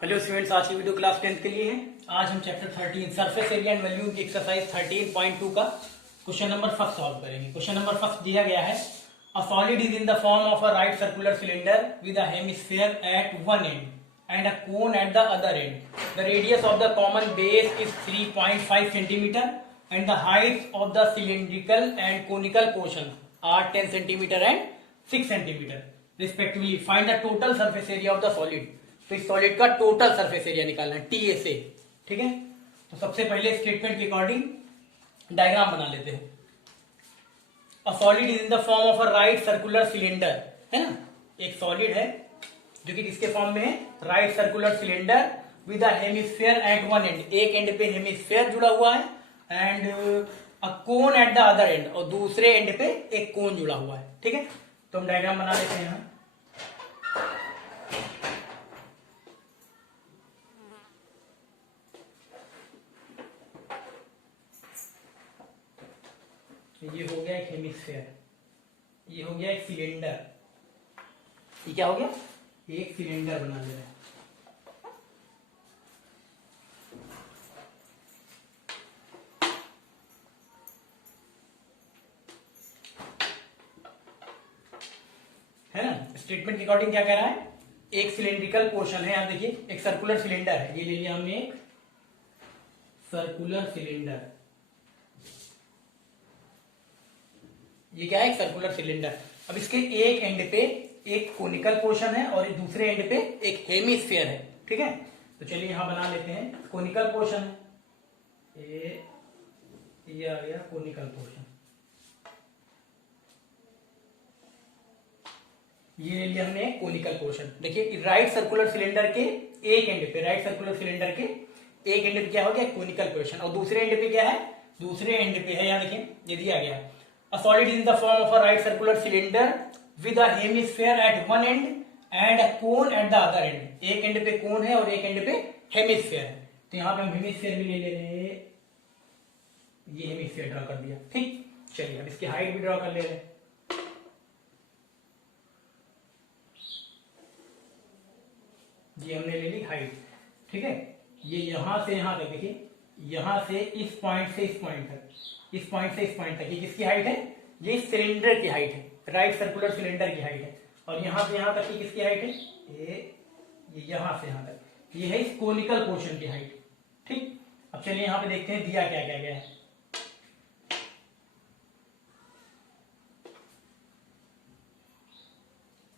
Hello students, आज की video class 10th के लिए है। आज हम chapter 13 surface area and volume की एक्सरसाइज 13.2 का क्वेश्चन नंबर फर्स्ट सॉल्व करेंगे। क्वेश्चन नंबर फर्स्ट दिया गया है, a solid is in the form of a right circular cylinder with a hemisphere at one end and a cone at the other end. The radius of the common base is 3.5 centimetre and the height of the cylindrical and conical portion are 10 centimetre and 6 centimetre respectively. Find the total surface area of the solid. तो इस solid का total surface area निकालना है, TSA. ठीक है, तो सबसे पहले स्टेटमेंट के अकॉर्डिंग डायग्राम बना लेते हैं। अ solid is in the form of a right circular cylinder, है ना। एक सॉलिड है जो कि किसके फॉर्म में है, right circular cylinder with a hemisphere at one end. एक एंड पे हेमिस्फीयर जुड़ा हुआ है and a cone at the other end, और दूसरे एंड पे एक कोन जुड़ा हुआ है। ठीक है, तो हम डायग्राम बना लेते हैं यहाँ। ये हो गया एक हेमिस्फीयर, ये हो गया एक सिलेंडर। ये क्या हो गया, एक सिलेंडर बना ले रहे हैं। है ना। स्टेटमेंट के अकॉर्डिंग क्या कह रहा है, एक सिलेंड्रिकल पोर्शन है, यहां देखिए एक सर्कुलर सिलेंडर है, ये ले लिया हमने एक सर्कुलर सिलेंडर। ये क्या है, एक सर्कुलर सिलेंडर। अब इसके एक एंड पे एक कोनिकल पोर्शन है और दूसरे एंड पे एक हेमिस्फीयर है। ठीक है, तो चलिए यहां बना लेते हैं। कोनिकल पोर्शन है, ये आ गया कोनिकल पोर्शन। ये ले लिया हमने कोनिकल पोर्शन। देखिए राइट सर्कुलर सिलेंडर के एक एंड पे, राइट सर्कुलर सिलेंडर के एक एंड पे क्या हो गया, कोनिकल पोर्शन, और दूसरे एंड पे क्या है, दूसरे एंड पे है, यहां देखिए ये दिया गया है। A solid is in the form of a right circular cylinder with a hemisphere at one end and a cone at the other end. एक एंड पे कोन है और एक एंड पे हेमिस्फीयर है। तो यहां पे हम हेमिस्फीयर भी ले ले रहे हैं, ये हेमिस्फीयर ड्रॉ कर दिया। ठीक, चलिए अब इसकी हाइट भी ड्रॉ कर ले रहे हैं। ये हमने ले ली हाइट। ठीक है, ये यहां से यहां तक, देखिए यहां से इस पॉइंट से इस पॉइंट तक, इस पॉइंट से इस पॉइंट तक, ये किसकी हाइट है, ये सिलेंडर की हाइट है, राइट सर्कुलर सिलेंडर की हाइट है। और यहां से यहां तक की किसकी हाइट है, ये यहां से यहां तक, ये है इस कोनिकल पोर्शन की हाइट। ठीक, अब चलिए यहां पे देखते हैं दिया क्या क्या गया है।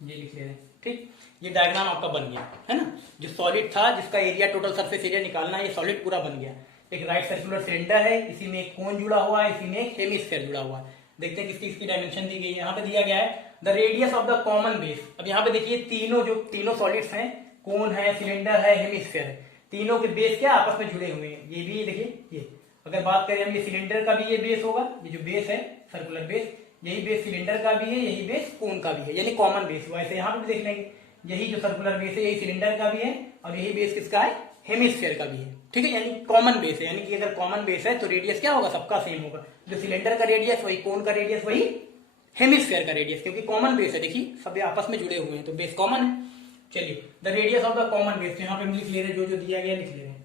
ये लिख ले रहे हैं। ठीक, ये डायग्राम आपका बन गया है ना। जो सॉलिड था जिसका एरिया टोटल सरफेस एरिया निकालना है, ये सॉलिड पूरा बन गया। एक राइट सर्कुलर सिलेंडर है, इसी में एक कोन जुड़ा हुआ है, इसी में एक हेमिस्फीयर जुड़ा हुआ है। देखते हैं किसकी इसकी डायमेंशन दी गई है। यहाँ पे दिया गया है the radius of the common base. अब यहाँ पे देखिए तीनों सॉलिड्स हैं, कोन है, सिलेंडर है, हेमिस्फीयर है, तीनों के बेस क्या आपस में जुड़े हुए हैं। ये भी देखिए, ये अगर बात करें हम, ये सिलेंडर का भी ये बेस होगा, ये जो बेस है सर्कुलर बेस, यही बेस सिलेंडर का भी है, यही बेस कोन का भी है, यानी कॉमन बेस हुआ। ऐसे यहाँ पे भी देख लेंगे, यही जो सर्कुलर बेस है यही सिलेंडर का भी है और यही बेस किसका है, हेमिस्फीयर का भी है। ठीक है, यानी कॉमन बेस है, यानी कि अगर कॉमन बेस है तो रेडियस क्या होगा, सबका सेम होगा। जो सिलेंडर का रेडियस वही कोन का रेडियस, वही हेमिस्फीयर का रेडियस, क्योंकि कॉमन बेस है। देखिए सब आपस में जुड़े हुए हैं तो बेस कॉमन है। चलिए the radius of the common base, तो यहां पे हम लिख ले रहे हैं, जो दिया गया लिख ले रहे हैं।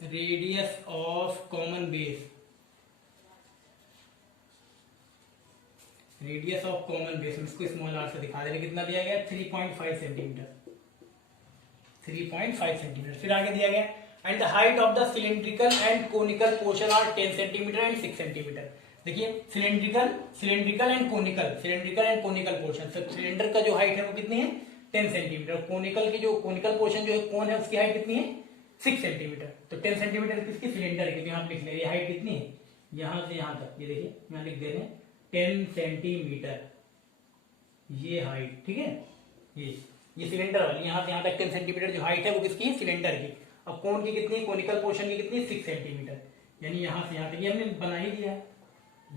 Radius of common base, radius of common base, इसको स्मॉल आर से दिखा दे रहे, कितना दिया गया, 3.5 सेंटीमीटर, 3.5 सेंटीमीटर। फिर आगे दिया गया and the height of the cylindrical and conical portion are 10 centimetre and 6 centimetre. देखिए cylindrical and conical portion, cylinder का जो हाइट है वो कितनी है, 10 सेंटीमीटर। कोनिकल की जो कोनिकल पोर्शन जो है, कोन है, उसकी हाइट कितनी है, 6 सेंटीमीटर। तो 10 सेंटीमीटर किसकी, सिलेंडर की। यहाँ लिख ले, हाइट कितनी है, यहां से यहां तक, ये देखिए यहाँ लिख दे रहे हैं 10 सेंटीमीटर, ये हाइट। ठीक है, ये सिलेंडर वाली, यहां से यहां तक 10 सेंटीमीटर जो हाइट है वो किसकी है, सिलेंडर की। अब कोन की कितनी, कोनिकल पोर्शन की कितनी, 6 सेंटीमीटर, यानी यहां से यहां तक, ये हमने बना ही दिया है,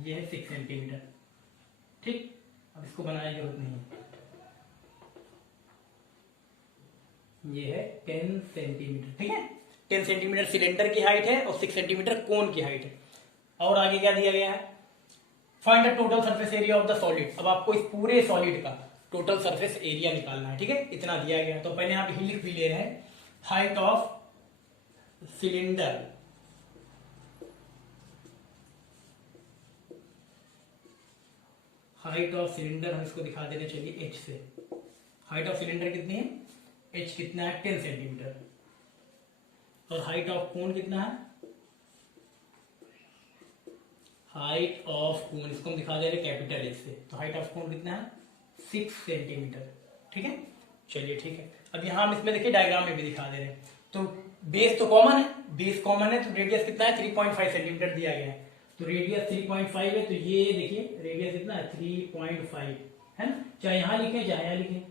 ये है 6 सेंटीमीटर। ठीक, अब इसको बनाने की जरूरत नहीं है, ये है 10 सेंटीमीटर। ठीक है, 10 सेंटीमीटर सिलेंडर की हाइट है और 6 सेंटीमीटर कोन की हाइट है। और आगे क्या दिया गया है, find the total surface area of the solid. अब आपको इस पूरे सॉलिड का टोटल सरफेस एरिया निकालना है, ठीक है, इतना दिया गया। तो पहले यहाँ पे लिख भी ले रहे हैं, height of cylinder, height of cylinder हम इसको दिखा दे रहे, चलिए h से। हाइट ऑफ सिलेंडर कितनी है, h कितना है 10 सेंटीमीटर, और हाइट ऑफ कोन कितना है, हाइट ऑफ कोन इसको हम दिखा दे रहे कैपिटल H से, तो हाइट ऑफ कोन कितना है 6 सेंटीमीटर, ठीक है। चलिए ठीक है, अब यहाँ हम इसमें देखिए डायग्राम में भी दिखा दे रहे हैं। तो बेस तो कॉमन है, बेस कॉमन है, तो रेडियस कितना है 3.5 सेंटीमीटर दिया गया है, तो रेडियस 3.5 है, तो ये देखिए रेडियस कितना है 3.5 है ना, चाहे यहाँ लिखें चाहे यहाँ लिखें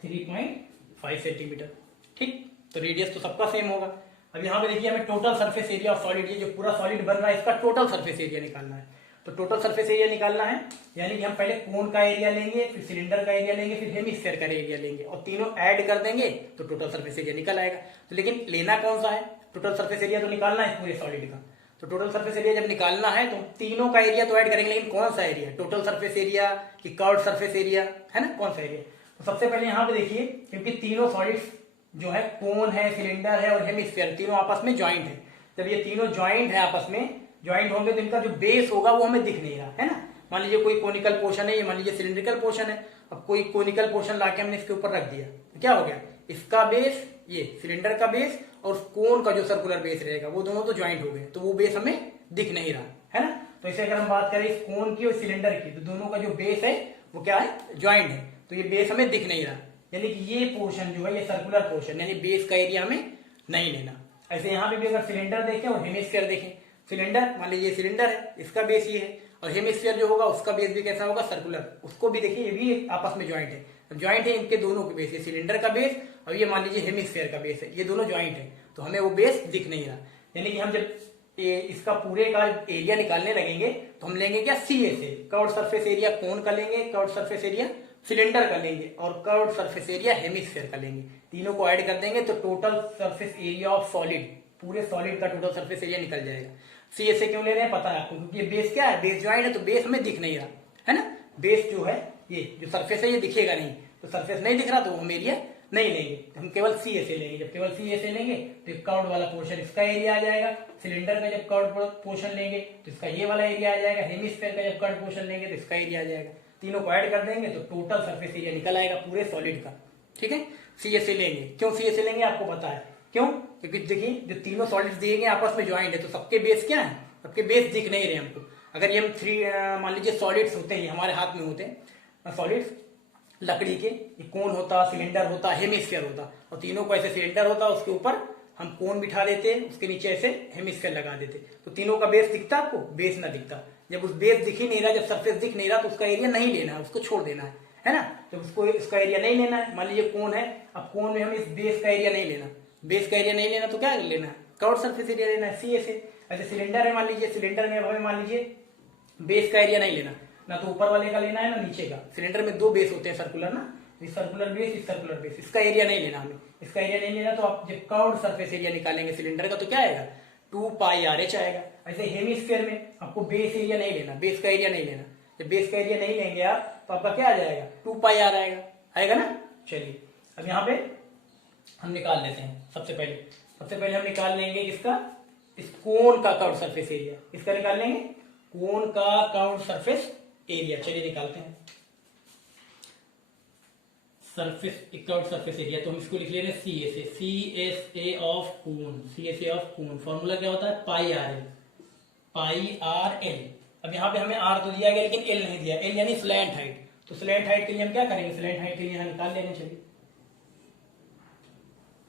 3.5 सेंटीमीटर, ठीक। तो रेडियस तो सबका सेम होगा। अब यहाँ पे देखिए हमें total surface area of solid, ये जो पूरा सॉलिड बन रहा है इसका टोटल सरफेस एरिया निकालना है। तो टोटल सरफेस एरिया निकालना है, यानी कि हम पहले कोन का एरिया लेंगे, फिर सिलेंडर का एरिया लेंगे, फिर हेमिस्फीयर का एरिया लेंगे, और तीनों ऐड कर देंगे तो टोटल सरफेस एरिया निकल आएगा। तो लेकिन लेना कौन सा है, टोटल सरफेस एरिया तो निकालना है पूरे सॉलिड का। तो टोटल सरफेस एरिया जब निकालना है तो तीनों का एरिया तो ऐड करेंगे, लेकिन कौन सा एरिया, टोटल सरफेस एरिया कि कर्व्ड सरफेस एरिया, है ना, कौन सा एरिया। तो सबसे पहले यहाँ पे देखिए, क्योंकि तीनों सॉलिड्स जो है कोन है, सिलेंडर है और हेमिस्फीयर, तीनों आपस में ज्वाइंट है। जब ये तीनों ज्वाइंट है, आपस में ज्वाइंट होंगे, तो इनका जो बेस होगा वो हमें दिख नहीं रहा है ना। मान लीजिए कोई कोनिकल पोर्शन है, ये मान लीजिए सिलिंड्रिकल पोर्शन है, अब कोई कोनिकल पोर्शन लाके हमने इसके ऊपर रख दिया, तो क्या हो गया, इसका बेस, ये सिलेंडर का बेस और कोन का जो सर्कुलर बेस रहेगा वो दोनों तो ज्वाइंट हो गए, तो वो बेस हमें दिख नहीं रहा है ना। तो इसे अगर हम बात करें इस कोन की और सिलेंडर की, तो दोनों का जो बेस है वो क्या है, ज्वाइंट है, तो ये बेस हमें दिख नहीं रहा, यानी कि ये पोर्शन जो है ये सर्कुलर पोर्शन, यानी बेस का एरिया हमें नहीं लेना। ऐसे यहाँ पे भी अगर सिलेंडर देखें और हेमिस्फीयर देखें, सिलेंडर मान लीजिए सिलेंडर है, इसका बेस ये है, और हेमिस्फीयर जो होगा उसका बेस भी कैसा होगा, सर्कुलर, उसको भी देखिए ये भी आपस में ज्वाइंट है। ज्वाइंट है इनके दोनों के बेस, ये सिलेंडर का बेस और ये मान लीजिए हेमिस्फीयर का बेस है, ये दोनों ज्वाइंट है, तो हमें वो बेस दिख नहीं रहा। यानी कि हम जब इसका पूरे का एरिया निकालने लगेंगे तो हम लेंगे क्या, CA से, कर्व्ड सरफेस एरिया कोन का लेंगे, कर्व्ड सरफेस एरिया सिलेंडर का लेंगे और कर्व्ड सरफेस एरिया हेमिस्फीयर का लेंगे, तीनों को ऐड कर देंगे तो total surface area of solid, पूरे सॉलिड का टोटल सरफेस एरिया निकल जाएगा। CA से क्यों ले रहे हैं पता है आपको, क्योंकि ये बेस क्या है, बेस ज्वाइंट है, तो बेस हमें दिख नहीं रहा है ना। बेस जो है ये जो सरफेस है ये दिखेगा नहीं, तो सरफेस नहीं दिख रहा तो हम एरिया नहीं लेंगे, हम केवल CA से लेंगे। जब केवल CA से लेंगे तो कर्व्ड वाला पोर्शन इसका एरिया आ जाएगा, सिलेंडर का जब कर्व्ड पोर्शन लेंगे तो इसका ये वाला एरिया आ जाएगा, हेमिस्फीयर का जब कर्व्ड पोर्शन लेंगे तो इसका एरिया आ जाएगा, तीनों को ऐड कर देंगे तो टोटल सरफेस एरिया निकल आएगा पूरे सॉलिड का, ठीक है। CA से लेंगे, क्यों CA से लेंगे आपको पता है क्यों, क्योंकि देखिए जो तीनों सॉलिड्स दिए गए आपस में ज्वाइंट है, तो सबके बेस क्या है, सबके बेस दिख नहीं रहे हमको। अगर ये हम मान लीजिए सॉलिड्स होते हैं, हमारे हाथ में होते हैं सॉलिड्स लकड़ी के, ये कोन होता, सिलेंडर होता, हेमिस्फीयर होता, और तीनों को ऐसे सिलेंडर होता, उसके ऊपर हम कोन बिठा देते, उसके नीचे ऐसे हेमिस्फीयर लगा देते, तो तीनों का बेस दिखता आपको, बेस ना दिखता। जब उस बेस दिख ही नहीं रहा, जब सरफेस दिख नहीं रहा, तो उसका एरिया नहीं लेना है, उसको छोड़ देना है ना। जब उसको इसका एरिया नहीं लेना है, मान लीजिए कोन है, अब कोन में हम इस बेस का एरिया नहीं लेना, बेस का एरिया नहीं लेना तो क्या लेना है, कर्व्ड सरफेस एरिया लेना है, CA से। ऐसे सिलेंडर है, मान लीजिए सिलेंडर में हमें मान लीजिए बेस का एरिया नहीं लेना, ना तो ऊपर वाले का लेना है ना नीचे का। सिलेंडर में दो बेस होते हैं सर्कुलर ना, इस सर्कुलर बेस, इस सर्कुलर बेस, इसका एरिया नहीं लेना हमें, इसका एरिया नहीं लेना। तो आप जब कर्व्ड सरफेस एरिया निकालेंगे सिलेंडर का तो क्या आएगा, 2πRH आएगा। ऐसे हेमिस्फीयर में आपको बेस एरिया नहीं लेना, बेस का एरिया नहीं लेना, जब बेस का एरिया नहीं लेंगे आप तो आपका क्या आ जाएगा, 2πR आएगा, आएगा ना। चलिए अब यहाँ पे हम निकाल लेते हैं। सबसे पहले हम निकाल लेंगे किसका, इस कोन का कर्व्ड सरफेस एरिया, इसका निकाल लेंगे कोन का कर्व्ड सरफेस एरिया। चलिए निकालते हैं सरफेस, कर्व्ड सरफेस एरिया, तो हम इसको लिख ले रहे हैं CA से, CSA of cone, CSA of cone, formula क्या होता है πRL, πRL। अब यहाँ पे हमें R तो दिया गया लेकिन L नहीं दिया, L यानी स्लैंट हाइट, तो स्लैंट हाइट के लिए हम क्या करेंगे, स्लैंट हाइट के लिए यहाँ निकाल लेंगे। चलिए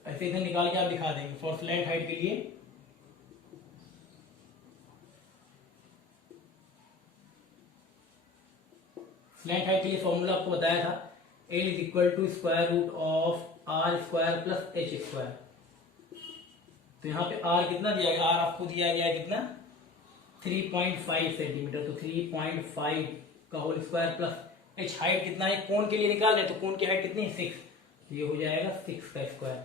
ऐसे इधर निकाल के आप दिखा देंगे, फॉर स्लैंट हाइट के लिए स्लैंट हाइट के लिए फॉर्मूला आपको बताया था, L is equal to square root of R square plus H square. तो यहाँ पे R कितना दिया गया, R आपको दिया गया कितना 3.5 सेंटीमीटर, तो 3.5 का whole square plus H height कितना है, कोन के लिए निकाल रहे तो कोन की हाइट कितनी है 6, तो ये हो जाएगा 6 का स्क्वायर।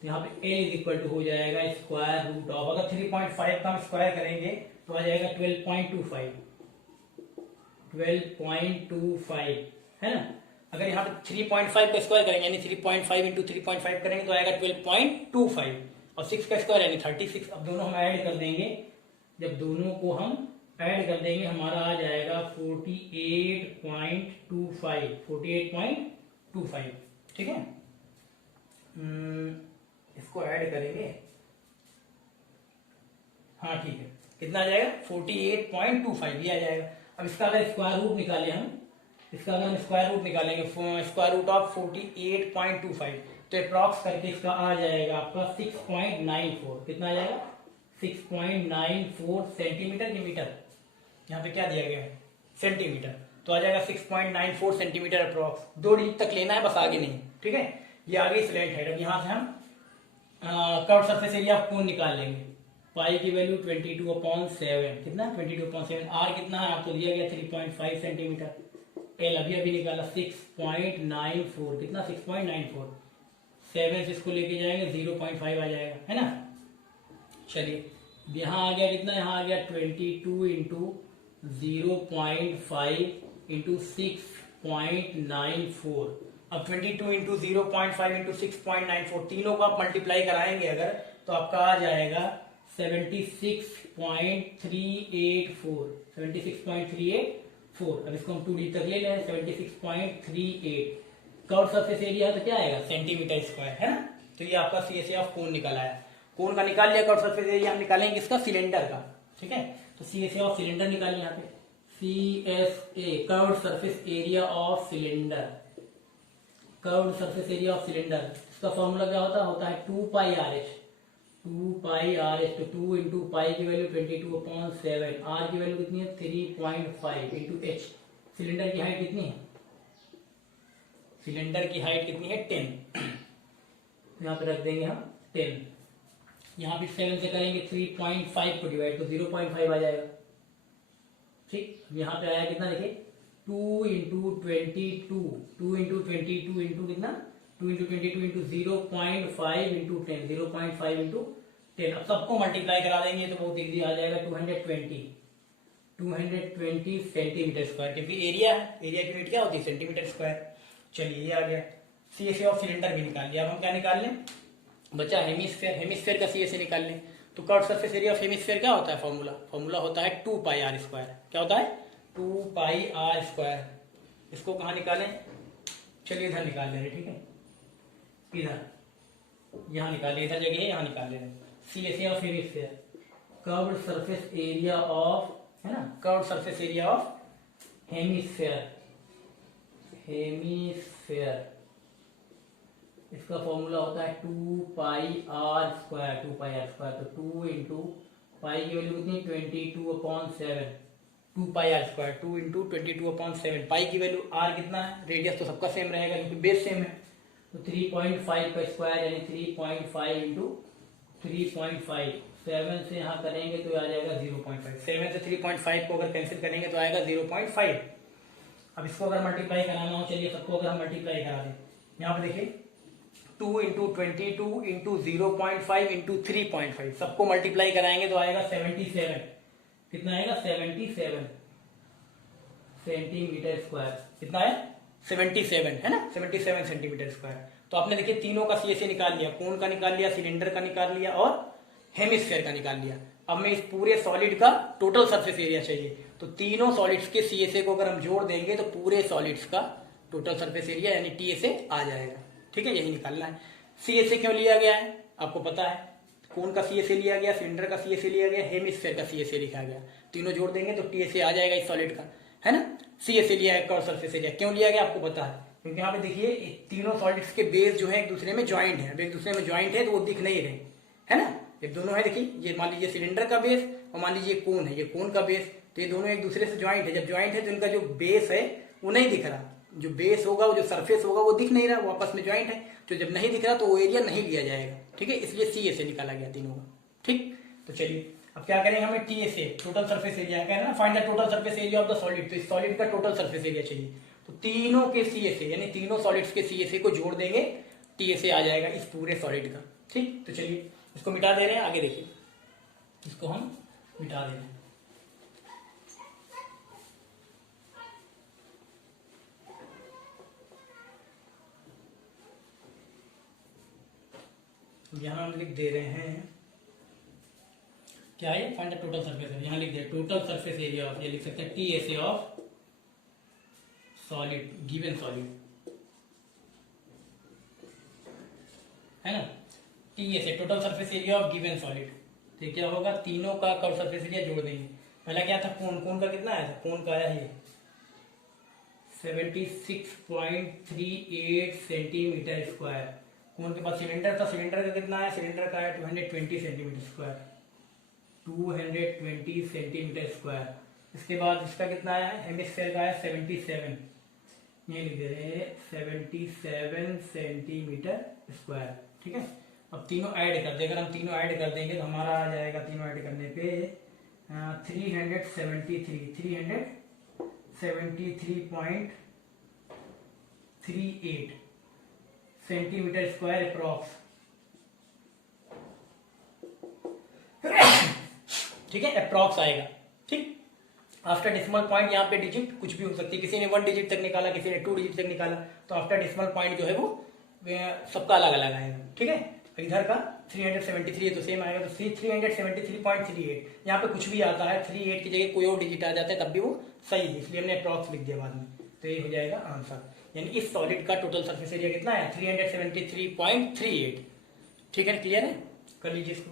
तो यहाँ पे L इज इक्वल टू हो जाएगा स्क्वायर रूट ऑफ, अगर 3.5 का हम स्क्वायर करेंगे तो आ जाएगा 12.25 है ना। अगर यहाँ पे 3.5 का स्क्वायर करेंगे यानी 3.5 इंटू 3.5 करेंगे तो आएगा 12.25 और 6 का स्क्वायर यानी 36। अब दोनों हम ऐड कर देंगे, जब दोनों को हम ऐड कर देंगे हमारा आ जाएगा 48.25। ठीक है, इसको ऐड करेंगे, हाँ ठीक है, कितना आ जाएगा 48.25 ये आ जाएगा। अब इसका अगर स्क्वायर रूट निकाले हम, इसका अगर हम स्क्वायर रूट निकालेंगे, स्क्वायर रूट ऑफ 48.25 तो अप्रॉक्स करके इसका आ जाएगा आपका 6.94। कितना आ जाएगा 6.94 सेंटीमीटर की मीटर, यहाँ पे क्या दिया गया है सेंटीमीटर, तो आ जाएगा 6.94 सेंटीमीटर अप्रॉक्स। 2 डिजिट तक लेना है बस, आगे नहीं। ठीक है, ये आगे स्लैंट है। अब यहाँ से हम curve surface area of cone निकाल लेंगे। पाई की वैल्यू 22/7, कितना 22/7। आर कितना है आपको दिया गया 3.5 सेंटीमीटर। एल अभी निकाला 6.94, कितना 6.94। 7 से इसको लेके जाएंगे 0.5 आ जाएगा, है ना। चलिए यहाँ आ गया कितना, यहाँ आ गया 22 इंटू 0.5 इंटू 6.94। अब 22 इंटू 0.5 इंटू 6.94 तीनों को आप मल्टीप्लाई कराएंगे अगर तो आपका आ जाएगा 76.384। अब इसको हम 2D तक ले लें, 76.38। कर्व सरफेस एरिया तो क्या आएगा सेंटीमीटर स्क्वायर, है ना। तो ये आपका CSA ऑफ कोन निकाला है। कोन का निकाल लिया, कर्व सरफेस एरिया हम निकालेंगे इसका सिलेंडर का। ठीक है, तो CSA ऑफ सिलेंडर निकालिए यहाँ पे, CSA curve surface area of cylinder. Curve surface area of cylinder, इसका फॉर्मूला क्या होता है 2 पाई RH। 2 पाई RH, तो 2 इंटू पाई की वैल्यू 22/7, R की वैल्यू कितनी है 3.5 इंटू H। सिलेंडर की हाइट कितनी है, सिलेंडर की हाइट कितनी है 10, यहाँ पे रख देंगे हम 10। यहाँ पे 7 से करेंगे 3.5 को डिवाइड तो 0.5 आ जाएगा। ठीक, यहाँ पे आया कितना देखिए 2 इंटू 22, 2 इंटू 22 इंटू कितना 2 इंटू 22 इंटू 0.5 इंटू 10, 0.5 इंटू 10। अब सबको मल्टीप्लाई करा देंगे तो बहुत इजी आ जाएगा 220 सेंटीमीटर स्क्वायर, क्योंकि एरिया की यूनिट क्या होती है सेंटीमीटर स्क्वायर। चलिए ये आ गया। CSA ऑफ सिलेंडर भी निकाल लिया। अब हम क्या निकाल लें, बचा हेमिस्फेयर। हेमिस्फेयर का CSA निकाल लें तो curve surface area of hemisphere क्या होता है, फॉर्मूला होता है 2 पाई R स्क्वायर। क्या होता है 2 पाई R स्क्वायर। इसको कहाँ निकालें, चलिए इधर निकाल ले रहे, ठीक है, इधर यहाँ निकालिए, इधर जगह है यहाँ निकाल ले रहे। CSA of hemisphere, curved surface area of, है ना, curved surface area of hemisphere. इसका फॉर्मूला होता है 2 पाई R स्क्वायर। तो 2 इंटू पाई की वैल्यू कितनी 22/7, 2 पाई R स्क्वायर, 2 इंटू 22/7। पाई की वैल्यू R कितना है, रेडियस तो सबका सेम रहेगा क्योंकि बेस सेम है, तो 3.5 का स्क्वायर यानी 3.5 इंटू 3.5। 7 से यहाँ करेंगे तो आ जाएगा 0.5। 7 से 3.5 को अगर कैंसिल करेंगे तो आएगा 0.5। अब इसको अगर मल्टीप्लाई कराना हो, चलिए सबको अगर हम मल्टीप्लाई करा दें, यहाँ पे देखिए 2 इंटू 22 इंटू 0.5 इंटू 3.5 सबको मल्टीप्लाई कराएंगे तो आएगा 77। कितना आएगा 77 सेंटीमीटर स्क्वायर। कितना है 77, है ना, 77 सेंटीमीटर स्क्वायर। तो आपने देखिए तीनों का CSA निकाल लिया, कोन का निकाल लिया, सिलेंडर का निकाल लिया और हेमिस्फेयर का निकाल लिया। अब मैं इस पूरे सॉलिड का टोटल सरफेस एरिया चाहिए, तो तीनों सॉलिड्स के CSA को अगर हम जोड़ देंगे तो पूरे सॉलिड्स का टोटल सरफेस एरिया यानी TSA आ जाएगा। ठीक है, यही निकालना है। CSA क्यों लिया गया है आपको पता है, कोन का CSA लिया गया, सिलेंडर का CSA लिया गया, हेमिस्फेयर का CSA लिखा गया। तीनों जोड़ देंगे तो TSA आ जाएगा इस सॉलिड का, है ना। CSA लिया है कर्व सरफेस एरिया, क्यों लिया गया आपको पता है, क्योंकि यहाँ पे देखिए तीनों सॉलिड्स के बेस जो है एक दूसरे में ज्वाइंट है। अब एक दूसरे में ज्वाइंट है तो वो दिख नहीं रहे, है ना। ये दोनों है, देखिए ये मान लीजिए सिलेंडर का बेस और मान लीजिए कोन है, ये कोन का बेस, तो ये दोनों एक दूसरे से ज्वाइंट है। जब ज्वाइंट है तो इनका जो बेस है वो नहीं दिख रहा, जो बेस होगा वो जो सरफेस होगा वो दिख नहीं रहा, वो आपस में ज्वाइंट है। तो जब नहीं दिख रहा तो वो एरिया नहीं लिया जाएगा। ठीक है, इसलिए CSA निकाला गया तीनों का। ठीक, तो चलिए अब क्या करेंगे, हमें TSA टोटल सरफेस एरिया कह रहे हैं ना, find the total surface area of the solid. तो इस सॉलिड का टोटल सरफेस एरिया चाहिए, तो तीनों के CSA यानी तीनों सॉलिड्स के CSA को जोड़ देंगे, TSA आ जाएगा इस पूरे सॉलिड का। ठीक, तो चलिए इसको मिटा दे रहे हैं, आगे देखिए इसको हम मिटा दे रहे हैं। यहाँ हम लिख दे रहे हैं क्या है, find the total surface area. यहाँ लिख दे टोटल सरफेस एरिया ऑफ, ये लिख सकते हैं T S A of solid, given solid है ना, T S A total surface area of given solid. तो क्या होगा, तीनों का कर्व सरफेस एरिया जोड़ देंगे। पहला क्या था, कोण, कोण का कितना आया था, कोण का आया ये 76.38 सेंटीमीटर स्क्वायर। कोण के पास सिलेंडर था, सिलेंडर का कितना आया, सिलेंडर का आया 220 सेंटीमीटर स्क्वायर, 220 सेंटीमीटर स्क्वायर। इसके बाद इसका कितना आया है, हेमिस्फीयर का आया 77, ये लिख दे रहे हैं 77 सेंटीमीटर स्क्वायर। ठीक है, अब तीनों ऐड कर दे, अगर हम तीनों ऐड कर देंगे तो हमारा आ जाएगा, तीनों ऐड करने पे 373.38 सेंटीमीटर स्क्वायर अप्रॉक्स। ठीक है, अप्रॉक्स आएगा। ठीक, आफ्टर डेसिमल पॉइंट यहाँ पे डिजिट कुछ भी हो सकती है, किसी ने 1 डिजिट तक निकाला, किसी ने 2 डिजिट तक निकाला, तो आफ्टर डेसिमल पॉइंट जो है वो सबका अलग अलग आएगा। ठीक है, इधर का 373 है तो सेम आएगा, तो 373.38। यहाँ पे कुछ भी आता है, 38 की जगह कोई और डिजिट आ जाता है तब भी वो सही है, इसलिए हमने अप्रॉक्स लिख दिया बाद में। तो ये हो जाएगा आंसर, यानी इस सॉलिड का टोटल सरफेस एरिया कितना है, 373.38। ठीक है, क्लियर है, कर लीजिए इसको।